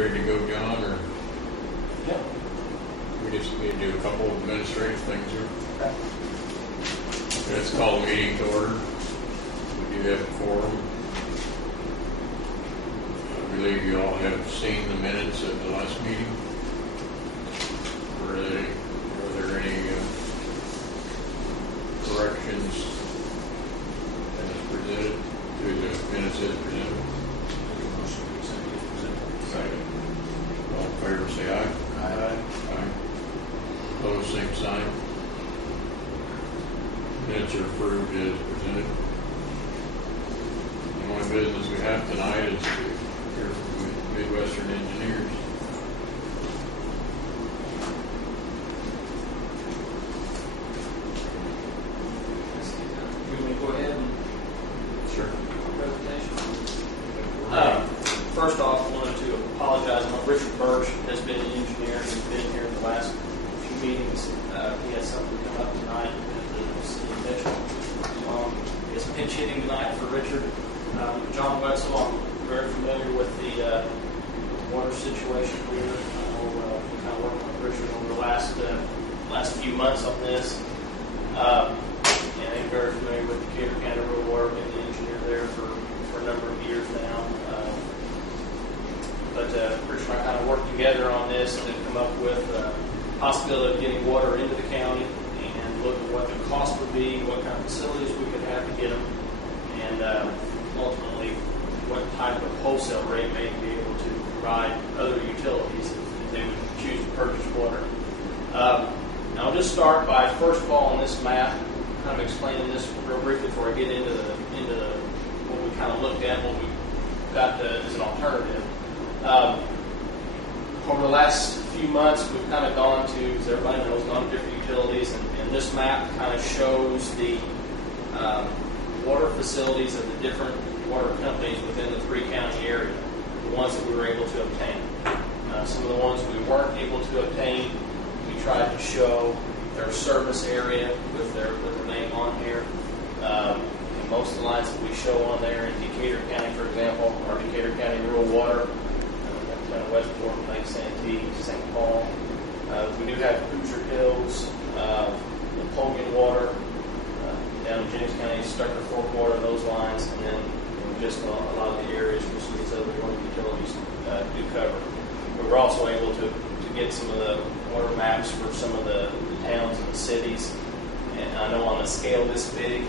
ready to go, John, or Yeah. we just need to do a couple of administrative things here? Okay. Let's call the meeting to order. We do have a quorum. I believe you all have seen the minutes of the last meeting. Were there any corrections as presented to the minutes as presented? Second. All in favor, say aye. Aye. Aye. Opposed, same sign. Minutes are approved as presented. The only business we have tonight is to hear from Midwestern Engineers. You want me to go ahead and Sure. presentation? First off, I wanted to apologize. Richard Birch has been an engineer. He's been here the last few meetings. He has something come up tonight with the city official. It's pinch hitting tonight for Richard. John Wetzel, I'm very familiar with the water situation here. We're kind of working with Richard over the last few months on this. And I'm very familiar with the Decatur County Rural Water, been the engineer there for a number of years now. But Richard and I kind of worked together on this to come up with the possibility of getting water into the county and look at what the cost would be, what kind of facilities we could have to get them, and ultimately what type of wholesale rate may be able to provide other utilities if they would choose to purchase water. Now I'll just start by, first of all, on this map, kind of explaining this real briefly before I get into what we kind of looked at, what we got as an alternative. Over the last few months, we've kind of gone to, as everybody knows, gone to different utilities, and this map kind of shows the water facilities of the different water companies within the three-county area, the ones that we were able to obtain. Some of the ones we weren't able to obtain, we tried to show their service area with their name on here. And most of the lines that we show on there in Decatur County, for example, are Decatur County Rural Water, Westport, Lake Santee, St. Paul. We do have Hoosier Hills, Napoleon Water, down in James County, Stucker Fork Water, those lines, and then just a lot of the areas which these other water utilities do cover. But we're also able to get some of the water maps for some of the towns and the cities. And I know on a scale this big,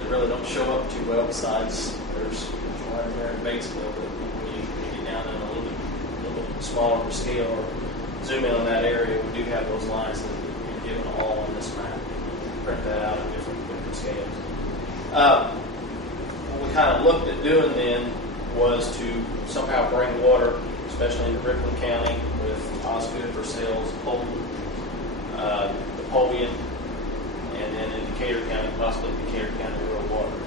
they really don't show up too well. Besides, there's one there in Batesville, but when you get down in a little bit smaller scale or zoom in on that area, we do have those lines that we've given all on this map. Print that out at different scales. What we kind of looked at doing then was to somehow bring water, especially into Rickland County, with Osgood, Versailles, Holden, Napoleon, and then in Decatur County, possibly Decatur County Rural Water.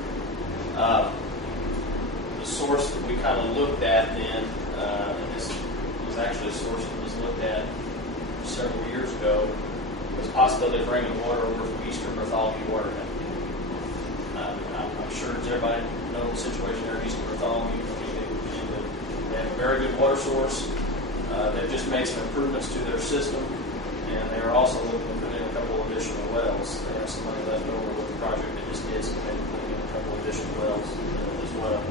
The source that we kind of looked at then, and this was actually a source that was looked at several years ago, was the possibility of bringing water over from Eastern Bartholomew Water Company. I'm sure everybody knows the situation there in Eastern Bartholomew. They have a very good water source. They've just made some improvements to their system, and they're also looking to put in a couple additional wells. They have some money left over with the project they just did, so they're putting in a couple additional wells as well.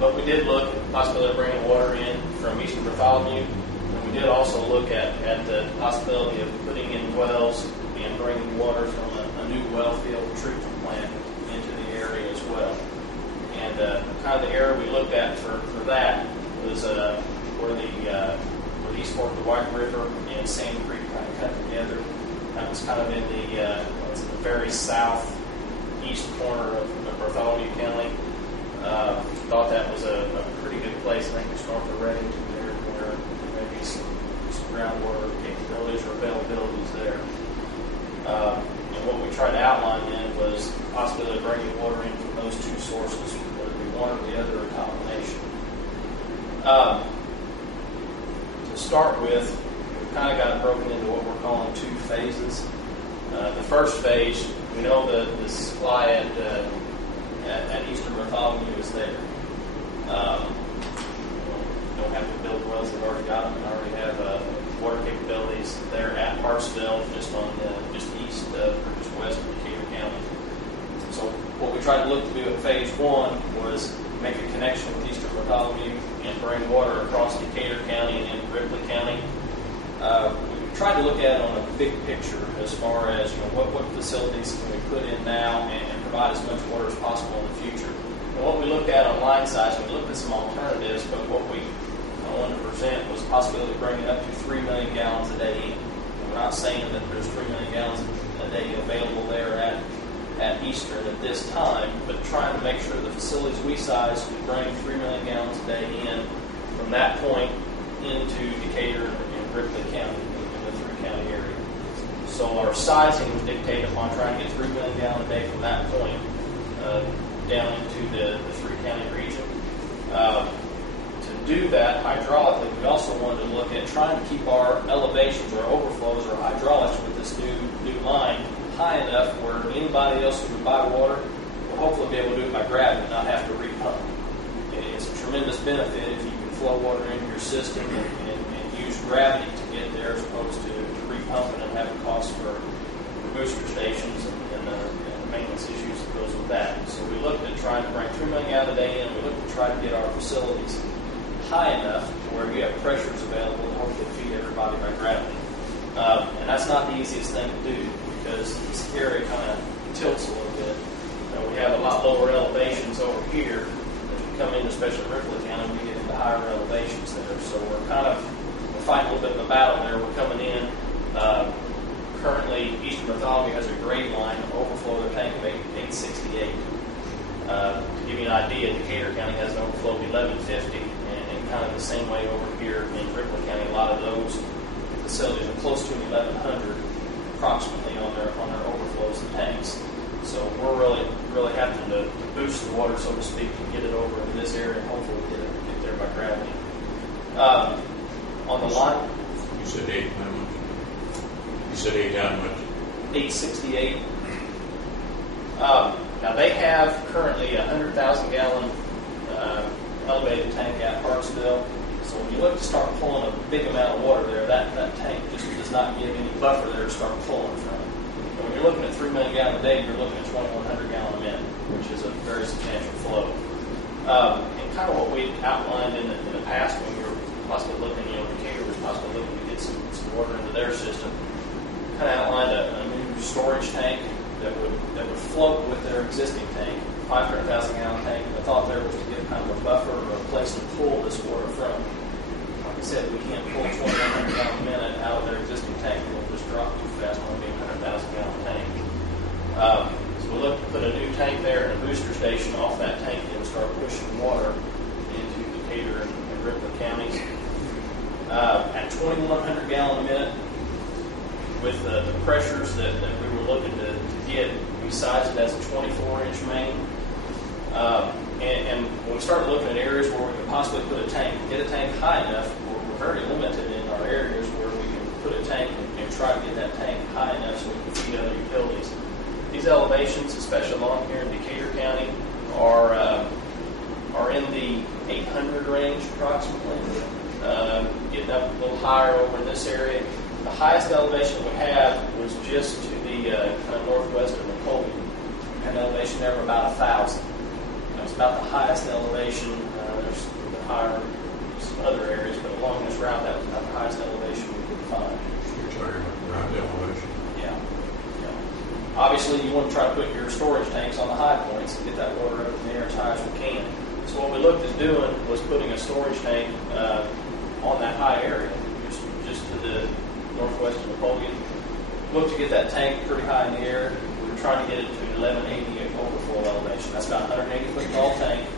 But we did look at the possibility of bringing water in from Eastern Bartholomew, and we did also look at the possibility of putting in wells and bringing water from a new well field treatment plant into the area as well. And kind of the area we looked at for that was where the East Fork of the White River and Sand Creek kind of cut together. That was kind of in the very southeast corner of Bartholomew County. Thought that was a pretty good place. I think it's north of Reddington there, where there may be some groundwater capabilities or availabilities there. And what we tried to outline then was the possibility of bringing water in from those two sources, whether it be one or the other, or a combination. To start with, we've kind of got it broken into what we're calling two phases. The first phase, we know the supply at Eastern Bartholomew is there. Don't have to build ones that already got them and already have water capabilities. They're at Hartsville, just east of, or just west of Decatur County. So what we tried to look to do in phase one was make a connection with eastern Bartholomew and bring water across Decatur County and Ripley County. We tried to look at it on a big picture as far as what facilities can we put in now and provide as much water as possible in the future. And what we looked at on line size, we looked at some alternatives, but what we wanted to present was the possibility of bringing up to 3 million gallons a day in. We're not saying that there's 3 million gallons a day available there at Eastern at this time, but trying to make sure the facilities we size could bring 3 million gallons a day in from that point into Decatur and Ripley County, in the three-county area. So our sizing was dictated upon trying to get 3 million gallons a day from that point down into the three-county region. To do that hydraulically, we also wanted to look at trying to keep our elevations or overflows or hydraulics with this new line high enough where anybody else who would buy water will hopefully be able to do it by gravity, not have to repump. It's a tremendous benefit if you can flow water into your system and use gravity to get there as opposed to repumping and having costs for booster stations and the maintenance issues that goes with that. So we looked at trying to bring 3 million gallons a day in. We looked at trying to get our facilities high enough where you have pressures available to hopefully feed everybody by gravity. And that's not the easiest thing to do because this area kind of tilts a little bit. We have a lot lower elevations over here. As we come in, especially Ripley County, we get into higher elevations there. So we're fighting a little bit of a battle there. We're coming in. Currently, Eastern Bartholomew has a grade line of overflow of their tank of 868. To give you an idea, Decatur County has an overflow of 1150, and kind of the same way over here in Ripley County, a lot of those facilities are close to 1100 approximately on their overflows and tanks. So we're really having to boost the water, so to speak, to get it over in this area and hopefully get there by gravity. On the line, you said 8. How much? You said 8 how much? 868. Now they have currently a 100,000 gallon elevated tank at Hartsville. So when you look to start pulling a big amount of water there, that tank just does not give any buffer there to start pulling from. And when you're looking at 3 million gallons a day, you're looking at 2,100 gallon a minute, which is a very substantial flow. And kind of what we outlined in the past when we were possibly looking, Decatur was possibly looking to get some water into their system. Kind of outlined a new storage tank that would float with their existing tank, 500,000 gallon tank. And the thought there was to give kind of a buffer or a place to pull this water from. Like I said, we can't pull 2,100 gallon a minute out of their existing tank. It'll just drop too fast when it be a 100,000 gallon tank. So we looked to put a new tank there and a booster station off that tank and start pushing water into Decatur and Ripley counties. At 2,100 gallon a minute, with the pressures that we were looking to get, we sized it as a 24-inch main. And when we started looking at areas where we could possibly put a tank, get a tank high enough, we're very limited in our areas where we can put a tank and try to get that tank high enough so we can feed other utilities. These elevations, especially along here in Decatur County, are in the 800 range approximately, getting up a little higher over in this area. The highest elevation we had was just to the kind of northwest of Napoleon. We had an elevation there of about 1,000. That was about the highest elevation. There's a little bit higher in some other areas, but along this route, that was about the highest elevation we could find. You're talking about ground elevation. Yeah. Obviously, you want to try to put your storage tanks on the high points and get that water up in the air as high as we can. So what we looked at doing was putting a storage tank on that high area, just to the northwest of Napoleon. Looked to get that tank pretty high in the air. We were trying to get it to 1180 at overflow elevation. That's about 180 foot tall tank.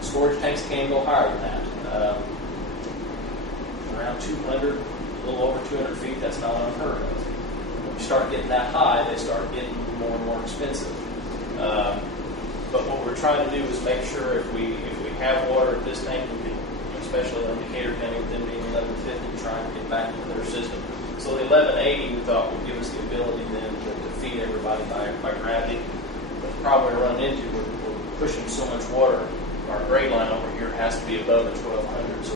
Storage tanks can go higher than that. Around 200, a little over 200 feet, that's not unheard of. When you start getting that high, they start getting more and more expensive. But what we're trying to do is make sure if we have water at this tank, we can, especially on Decatur County, with them being 1150, try and get back into their system. So the 1180 we thought would give us the ability then to feed everybody by gravity. But the problem we're running into, we're pushing so much water. Our grade line over here has to be above the 1200. So